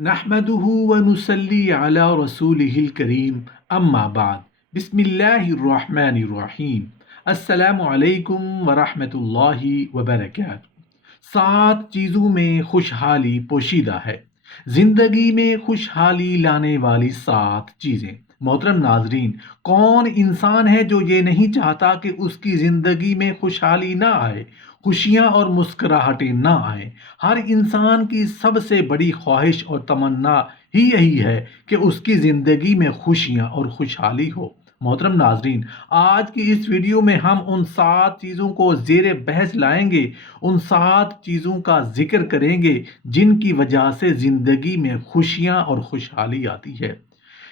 نحمده ونصلي على رسوله الكريم اما بعد بسم اللہ الرحمن الرحیم السلام علیکم ورحمۃ اللہ وبرکاتہ۔ 7 چیزوں میں خوشحالی پوشیدہ ہے۔ زندگی میں خوشحالی لانے والی 7 چیزیں۔ محترم ناظرین، کون انسان ہے جو یہ نہیں چاہتا کہ اس کی زندگی میں خوشحالی نہ آئے، خوشیاں اور مسکراہٹیں نہ آئیں؟ ہر انسان کی سب سے بڑی خواہش اور تمنا ہی یہی ہے کہ اس کی زندگی میں خوشیاں اور خوشحالی ہو۔ محترم ناظرین، آج کی اس ویڈیو میں ہم ان 7 چیزوں کو زیر بحث لائیں گے، ان 7 چیزوں کا ذکر کریں گے جن کی وجہ سے زندگی میں خوشیاں اور خوشحالی آتی ہے۔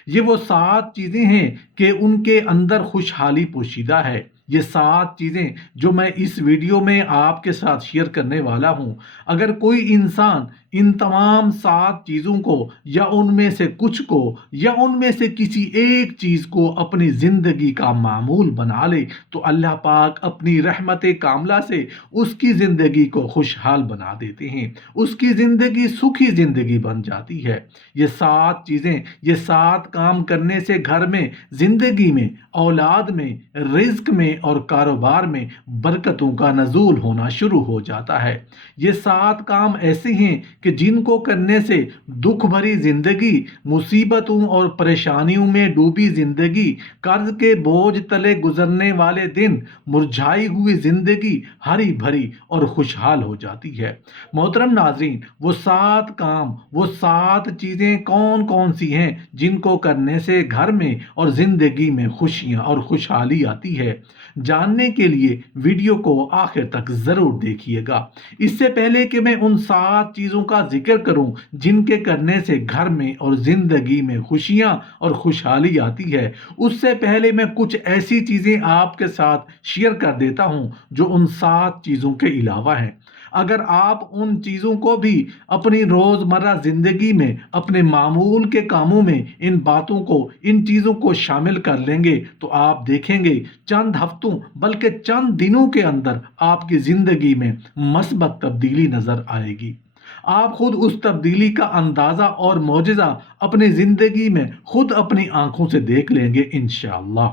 یہ وہ 7 چیزیں ہیں کہ ان کے اندر خوشحالی پوشیدہ ہے۔ یہ 7 چیزیں جو میں اس ویڈیو میں آپ کے ساتھ شیئر کرنے والا ہوں، اگر کوئی انسان ان تمام 7 چیزوں کو یا ان میں سے کچھ کو یا ان میں سے کسی ایک چیز کو اپنی زندگی کا معمول بنا لے تو اللہ پاک اپنی رحمت کاملہ سے اس کی زندگی کو خوشحال بنا دیتے ہیں، اس کی زندگی سکھی زندگی بن جاتی ہے۔ یہ 7 چیزیں، یہ 7 کام کرنے سے گھر میں، زندگی میں، اولاد میں، رزق میں اور کاروبار میں برکتوں کا نزول ہونا شروع ہو جاتا ہے۔ یہ 7 کام ایسے ہیں کہ جن کو کرنے سے دکھ بھری زندگی، مصیبتوں اور پریشانیوں میں ڈوبی زندگی، قرض کے بوجھ تلے گزرنے والے دن، مرجھائی ہوئی زندگی ہری بھری اور خوشحال ہو جاتی ہے۔ محترم ناظرین، وہ 7 کام، وہ 7 چیزیں کون کون سی ہیں جن کو کرنے سے گھر میں اور زندگی میں خوشیاں اور خوشحالی آتی ہے؟ جاننے کے لیے ویڈیو کو آخر تک ضرور دیکھیے گا۔ اس سے پہلے کہ میں ان 7 چیزوں کا ذکر کروں جن کے کرنے سے گھر میں اور زندگی میں خوشیاں اور خوشحالی آتی ہے، اس سے پہلے میں کچھ ایسی چیزیں آپ کے ساتھ شیئر کر دیتا ہوں جو ان 7 چیزوں کے علاوہ ہیں۔ اگر آپ ان چیزوں کو بھی اپنی روزمرہ زندگی میں، اپنے معمول کے کاموں میں ان باتوں کو، ان چیزوں کو شامل کر لیں گے تو آپ دیکھیں گے چند ہفتوں بلکہ چند دنوں کے اندر آپ کی زندگی میں مثبت تبدیلی نظر آئے گی۔ آپ خود اس تبدیلی کا اندازہ اور معجزہ اپنی زندگی میں خود اپنی آنکھوں سے دیکھ لیں گے انشاءاللہ۔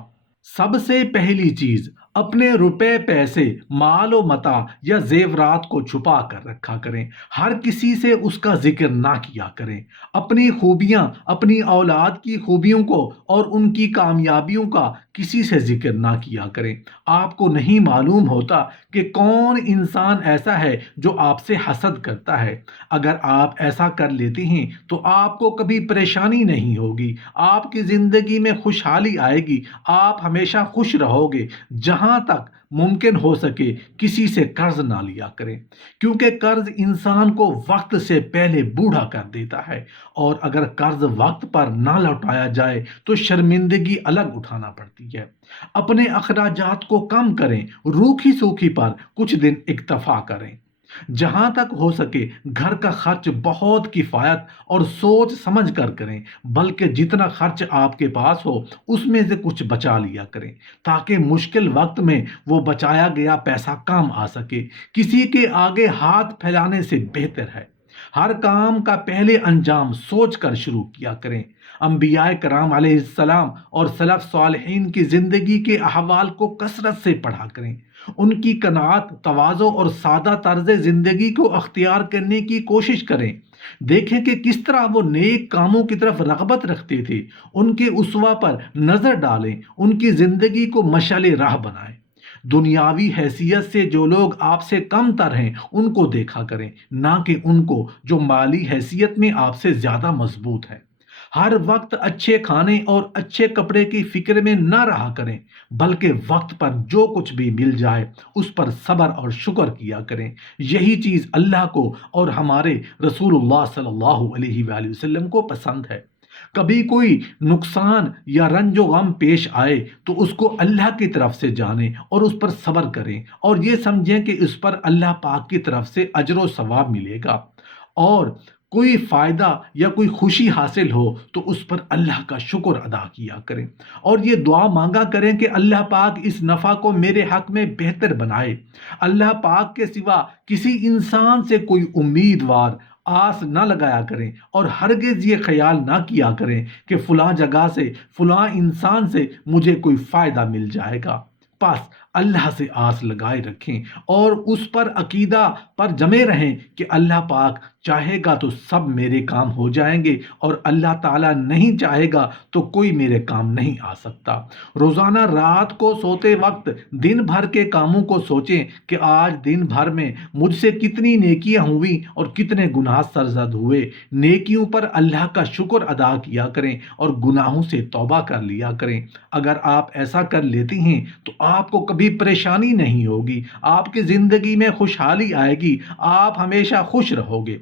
سب سے پہلی چیز، اپنے روپے، پیسے، مال و متاع یا زیورات کو چھپا کر رکھا کریں۔ ہر کسی سے اس کا ذکر نہ کیا کریں۔ اپنی خوبیاں، اپنی اولاد کی خوبیوں کو اور ان کی کامیابیوں کا کسی سے ذکر نہ کیا کریں۔ آپ کو نہیں معلوم ہوتا کہ کون انسان ایسا ہے جو آپ سے حسد کرتا ہے۔ اگر آپ ایسا کر لیتے ہیں تو آپ کو کبھی پریشانی نہیں ہوگی، آپ کی زندگی میں خوشحالی آئے گی، آپ ہمیشہ خوش رہو گے۔ جہاں تک ممکن ہو سکے کسی سے قرض نہ لیا کریں، کیونکہ قرض انسان کو وقت سے پہلے بوڑھا کر دیتا ہے، اور اگر قرض وقت پر نہ لوٹایا جائے تو شرمندگی الگ اٹھانا پڑتی ہے۔ اپنے اخراجات کو کم کریں، روکھی سوکھی پر کچھ دن اکتفا کریں۔ جہاں تک ہو سکے گھر کا خرچ بہت کفایت اور سوچ سمجھ کر کریں، بلکہ جتنا خرچ آپ کے پاس ہو اس میں سے کچھ بچا لیا کریں تاکہ مشکل وقت میں وہ بچایا گیا پیسہ کام آ سکے۔ کسی کے آگے ہاتھ پھیلانے سے بہتر ہے ہر کام کا پہلے انجام سوچ کر شروع کیا کریں۔ انبیاء کرام علیہ السلام اور سلف صالحین کی زندگی کے احوال کو کثرت سے پڑھا کریں۔ ان کی قناعت، تواضع اور سادہ طرز زندگی کو اختیار کرنے کی کوشش کریں۔ دیکھیں کہ کس طرح وہ نیک کاموں کی طرف رغبت رکھتے تھے۔ ان کے اسوہ پر نظر ڈالیں، ان کی زندگی کو مشعل راہ بنائیں۔ دنیاوی حیثیت سے جو لوگ آپ سے کم تر ہیں ان کو دیکھا کریں، نہ کہ ان کو جو مالی حیثیت میں آپ سے زیادہ مضبوط ہیں۔ ہر وقت اچھے کھانے اور اچھے کپڑے کی فکر میں نہ رہا کریں، بلکہ وقت پر جو کچھ بھی مل جائے اس پر صبر اور شکر کیا کریں۔ یہی چیز اللہ کو اور ہمارے رسول اللہ صلی اللہ علیہ وآلہ وسلم کو پسند ہے۔ کبھی کوئی نقصان یا رنج و غم پیش آئے تو اس کو اللہ کی طرف سے جانیں اور اس پر صبر کریں، اور یہ سمجھیں کہ اس پر اللہ پاک کی طرف سے اجر و ثواب ملے گا۔ اور کوئی فائدہ یا کوئی خوشی حاصل ہو تو اس پر اللہ کا شکر ادا کیا کریں، اور یہ دعا مانگا کریں کہ اللہ پاک اس نفع کو میرے حق میں بہتر بنائے۔ اللہ پاک کے سوا کسی انسان سے کوئی امیدوار آس نہ لگایا کریں اور ہرگز یہ خیال نہ کیا کریں کہ فلاں جگہ سے فلاں انسان سے مجھے کوئی فائدہ مل جائے گا۔ بس اللہ سے آس لگائے رکھیں اور اس پر عقیدہ پر جمے رہیں کہ اللہ پاک چاہے گا تو سب میرے کام ہو جائیں گے، اور اللہ تعالیٰ نہیں چاہے گا تو کوئی میرے کام نہیں آ سکتا۔ روزانہ رات کو سوتے وقت دن بھر کے کاموں کو سوچیں کہ آج دن بھر میں مجھ سے کتنی نیکیاں ہوئیں اور کتنے گناہ سرزد ہوئے۔ نیکیوں پر اللہ کا شکر ادا کیا کریں اور گناہوں سے توبہ کر لیا کریں۔ اگر آپ ایسا کر لیتے ہیں تو آپ کو کبھی پریشانی نہیں ہوگی، آپ کی زندگی میں خوشحالی آئے گی، آپ ہمیشہ خوش رہو گے۔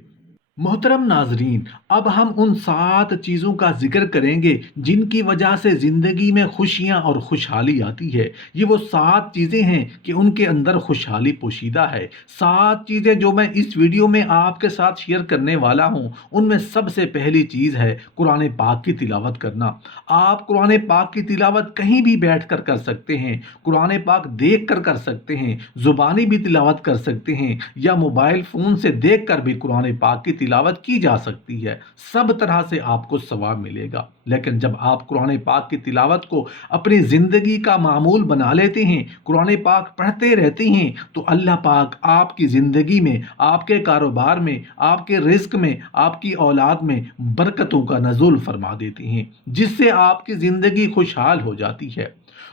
محترم ناظرین، اب ہم ان 7 چیزوں کا ذکر کریں گے جن کی وجہ سے زندگی میں خوشیاں اور خوشحالی آتی ہے۔ یہ وہ 7 چیزیں ہیں کہ ان کے اندر خوشحالی پوشیدہ ہے۔ 7 چیزیں جو میں اس ویڈیو میں آپ کے ساتھ شیئر کرنے والا ہوں، ان میں سب سے پہلی چیز ہے قرآن پاک کی تلاوت کرنا۔ آپ قرآن پاک کی تلاوت کہیں بھی بیٹھ کر کر سکتے ہیں، قرآن پاک دیکھ کر کر سکتے ہیں، زبانی بھی تلاوت کر سکتے ہیں، یا موبائل فون سے دیکھ کر بھی قرآن پاک کی تلاوت کی جا سکتی ہے۔ سب طرح سے آپ کو ثواب ملے گا۔ لیکن جب آپ قرآن پاک کی تلاوت کو اپنی زندگی کا معمول بنا لیتے ہیں، قرآن پاک پڑھتے رہتے ہیں، تو اللہ پاک آپ کی زندگی میں، آپ کے کاروبار میں، آپ کے رزق میں، آپ کی اولاد میں برکتوں کا نزول فرما دیتے ہیں، جس سے آپ کی زندگی خوشحال ہو جاتی ہے۔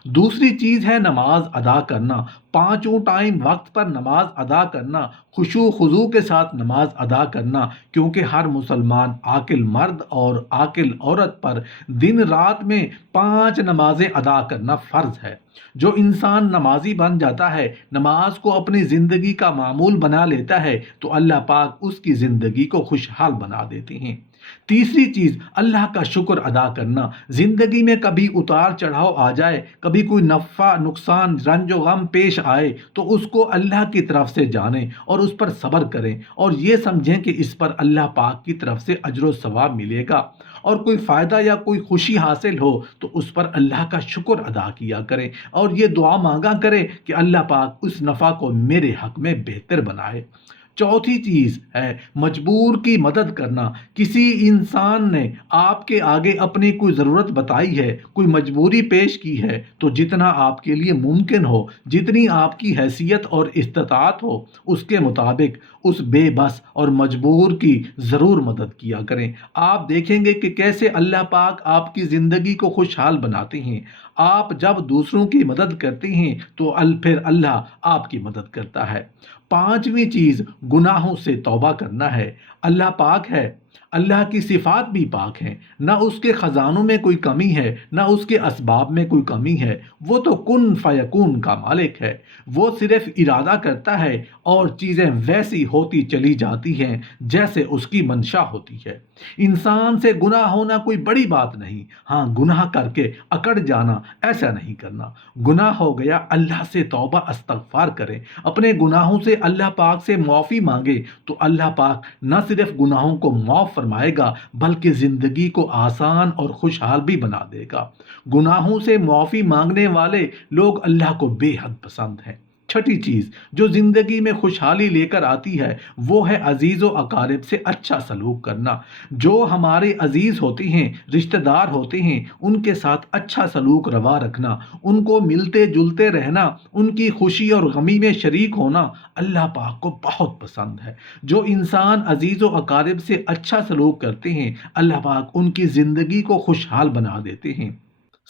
دوسری چیز ہے نماز ادا کرنا۔ 5 ٹائم وقت پر نماز ادا کرنا، خشوع و خضوع کے ساتھ نماز ادا کرنا، کیونکہ ہر مسلمان عاقل مرد اور عاقل عورت پر دن رات میں 5 نمازیں ادا کرنا فرض ہے۔ جو انسان نمازی بن جاتا ہے، نماز کو اپنی زندگی کا معمول بنا لیتا ہے، تو اللہ پاک اس کی زندگی کو خوشحال بنا دیتے ہیں۔ تیسری چیز اللہ کا شکر ادا کرنا۔ زندگی میں کبھی اتار چڑھاؤ آ جائے، کبھی کوئی نفع نقصان رنج و غم پیش آئے، تو اس کو اللہ کی طرف سے جانیں اور اس پر صبر کریں، اور یہ سمجھیں کہ اس پر اللہ پاک کی طرف سے اجر و ثواب ملے گا۔ اور کوئی فائدہ یا کوئی خوشی حاصل ہو تو اس پر اللہ کا شکر ادا کیا کریں، اور یہ دعا مانگا کریں کہ اللہ پاک اس نفع کو میرے حق میں بہتر بنائے۔ چوتھی چیز ہے مجبور کی مدد کرنا۔ کسی انسان نے آپ کے آگے اپنی کوئی ضرورت بتائی ہے، کوئی مجبوری پیش کی ہے، تو جتنا آپ کے لیے ممکن ہو، جتنی آپ کی حیثیت اور استطاعت ہو، اس کے مطابق اس بے بس اور مجبور کی ضرور مدد کیا کریں۔ آپ دیکھیں گے کہ کیسے اللہ پاک آپ کی زندگی کو خوشحال بناتے ہیں۔ آپ جب دوسروں کی مدد کرتے ہیں تو پھر اللہ آپ کی مدد کرتا ہے۔ 5ویں چیز گناہوں سے توبہ کرنا ہے۔ اللہ پاک ہے، اللہ کی صفات بھی پاک ہیں، نہ اس کے خزانوں میں کوئی کمی ہے، نہ اس کے اسباب میں کوئی کمی ہے۔ وہ تو کن فیکون کا مالک ہے، وہ صرف ارادہ کرتا ہے اور چیزیں ویسی ہوتی چلی جاتی ہیں جیسے اس کی منشا ہوتی ہے۔ انسان سے گناہ ہونا کوئی بڑی بات نہیں، ہاں گناہ کر کے اکڑ جانا ایسا نہیں کرنا۔ گناہ ہو گیا، اللہ سے توبہ استغفار کریں، اپنے گناہوں سے اللہ پاک سے معافی مانگے، تو اللہ پاک نہ صرف گناہوں کو معاف فرمائے گا بلکہ زندگی کو آسان اور خوشحال بھی بنا دے گا۔ گناہوں سے معافی مانگنے والے لوگ اللہ کو بے حد پسند ہیں۔ چھٹی چیز جو زندگی میں خوشحالی لے کر آتی ہے وہ ہے عزیز و اقارب سے اچھا سلوک کرنا۔ جو ہمارے عزیز ہوتے ہیں، رشتہ دار ہوتے ہیں، ان کے ساتھ اچھا سلوک روا رکھنا، ان کو ملتے جلتے رہنا، ان کی خوشی اور غمی میں شریک ہونا اللہ پاک کو بہت پسند ہے۔ جو انسان عزیز و اقارب سے اچھا سلوک کرتے ہیں، اللہ پاک ان کی زندگی کو خوشحال بنا دیتے ہیں۔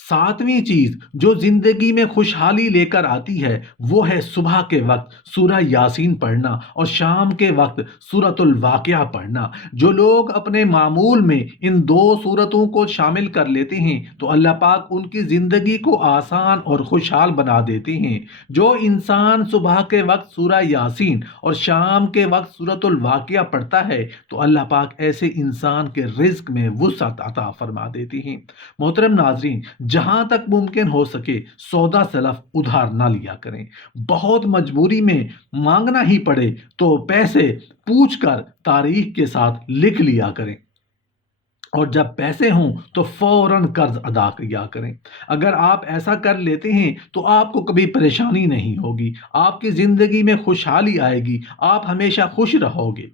7ویں چیز جو زندگی میں خوشحالی لے کر آتی ہے وہ ہے صبح کے وقت سورہ یاسین پڑھنا اور شام کے وقت سورۃ الواقعہ پڑھنا۔ جو لوگ اپنے معمول میں ان 2 سورتوں کو شامل کر لیتے ہیں تو اللہ پاک ان کی زندگی کو آسان اور خوشحال بنا دیتے ہیں۔ جو انسان صبح کے وقت سورہ یاسین اور شام کے وقت سورۃ الواقعہ پڑھتا ہے تو اللہ پاک ایسے انسان کے رزق میں وسعت عطا فرما دیتے ہیں۔ محترم ناظرین، جہاں تک ممکن ہو سکے سودا سلف ادھار نہ لیا کریں۔ بہت مجبوری میں مانگنا ہی پڑے تو پیسے پوچھ کر تاریخ کے ساتھ لکھ لیا کریں، اور جب پیسے ہوں تو فوراً قرض ادا کیا کریں۔ اگر آپ ایسا کر لیتے ہیں تو آپ کو کبھی پریشانی نہیں ہوگی، آپ کی زندگی میں خوشحالی آئے گی، آپ ہمیشہ خوش رہو گے۔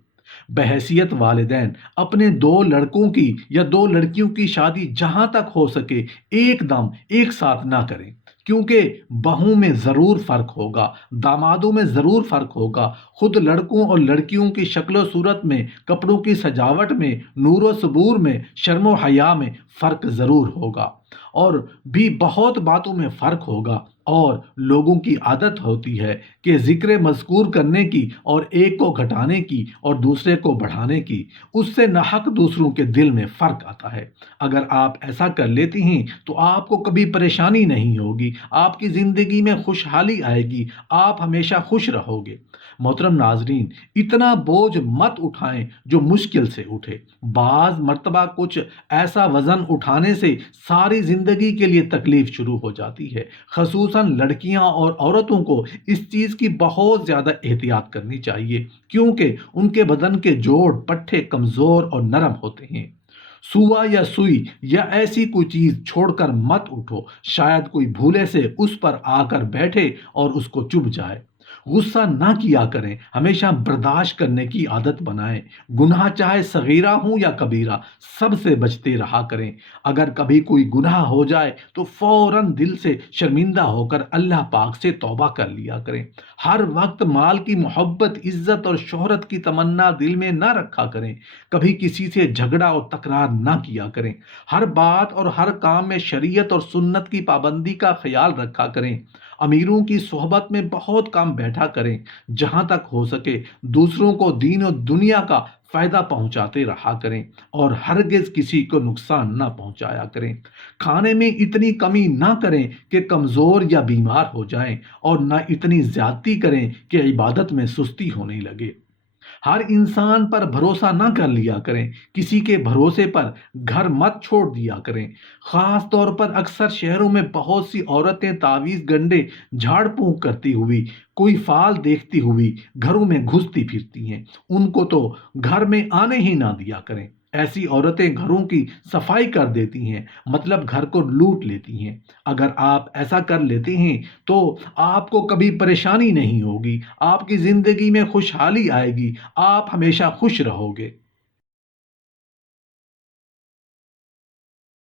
بحیثیت والدین اپنے دو لڑکوں کی یا دو لڑکیوں کی شادی جہاں تک ہو سکے ایک دم ایک ساتھ نہ کریں، کیونکہ بہوؤں میں ضرور فرق ہوگا، دامادوں میں ضرور فرق ہوگا، خود لڑکوں اور لڑکیوں کی شکل و صورت میں، کپڑوں کی سجاوٹ میں، نور و صبور میں، شرم و حیا میں فرق ضرور ہوگا، اور بھی بہت باتوں میں فرق ہوگا۔ اور لوگوں کی عادت ہوتی ہے کہ ذکر مذکور کرنے کی اور ایک کو گھٹانے کی اور دوسرے کو بڑھانے کی، اس سے ناحق دوسروں کے دل میں فرق آتا ہے۔ اگر آپ ایسا کر لیتی ہیں تو آپ کو کبھی پریشانی نہیں ہوگی، آپ کی زندگی میں خوشحالی آئے گی، آپ ہمیشہ خوش رہو گے۔ محترم ناظرین، اتنا بوجھ مت اٹھائیں جو مشکل سے اٹھے۔ بعض مرتبہ کچھ ایسا وزن اٹھانے سے ساری زندگی کے لیے تکلیف شروع ہو جاتی ہے۔ خصوصاً لڑکیاں اور عورتوں کو اس چیز کی بہت زیادہ احتیاط کرنی چاہیے، کیونکہ ان کے بدن کے جوڑ پٹھے کمزور اور نرم ہوتے ہیں۔ سوا یا سوئی یا ایسی کوئی چیز چھوڑ کر مت اٹھو، شاید کوئی بھولے سے اس پر آ کر بیٹھے اور اس کو چبھ جائے۔ غصہ نہ کیا کریں، ہمیشہ برداشت کرنے کی عادت بنائیں۔ گناہ چاہے صغیرہ ہوں یا کبیرہ، سب سے بچتے رہا کریں۔ اگر کبھی کوئی گناہ ہو جائے تو فوراً دل سے شرمندہ ہو کر اللہ پاک سے توبہ کر لیا کریں۔ ہر وقت مال کی محبت، عزت اور شہرت کی تمنا دل میں نہ رکھا کریں۔ کبھی کسی سے جھگڑا اور تکرار نہ کیا کریں۔ ہر بات اور ہر کام میں شریعت اور سنت کی پابندی کا خیال رکھا کریں۔ امیروں کی صحبت میں بہت کم بیٹھا کریں۔ جہاں تک ہو سکے دوسروں کو دین و دنیا کا فائدہ پہنچاتے رہا کریں، اور ہرگز کسی کو نقصان نہ پہنچایا کریں۔ کھانے میں اتنی کمی نہ کریں کہ کمزور یا بیمار ہو جائیں، اور نہ اتنی زیادتی کریں کہ عبادت میں سستی ہونے لگے۔ ہر انسان پر بھروسہ نہ کر لیا کریں، کسی کے بھروسے پر گھر مت چھوڑ دیا کریں۔ خاص طور پر اکثر شہروں میں بہت سی عورتیں تعویذ گنڈے جھاڑ پھونک کرتی ہوئی، کوئی فال دیکھتی ہوئی گھروں میں گھستی پھرتی ہیں، ان کو تو گھر میں آنے ہی نہ دیا کریں۔ ایسی عورتیں گھروں کی صفائی کر دیتی ہیں، مطلب گھر کو لوٹ لیتی ہیں۔ اگر آپ ایسا کر لیتے ہیں تو آپ کو کبھی پریشانی نہیں ہوگی، آپ کی زندگی میں خوشحالی آئے گی، آپ ہمیشہ خوش رہو گے۔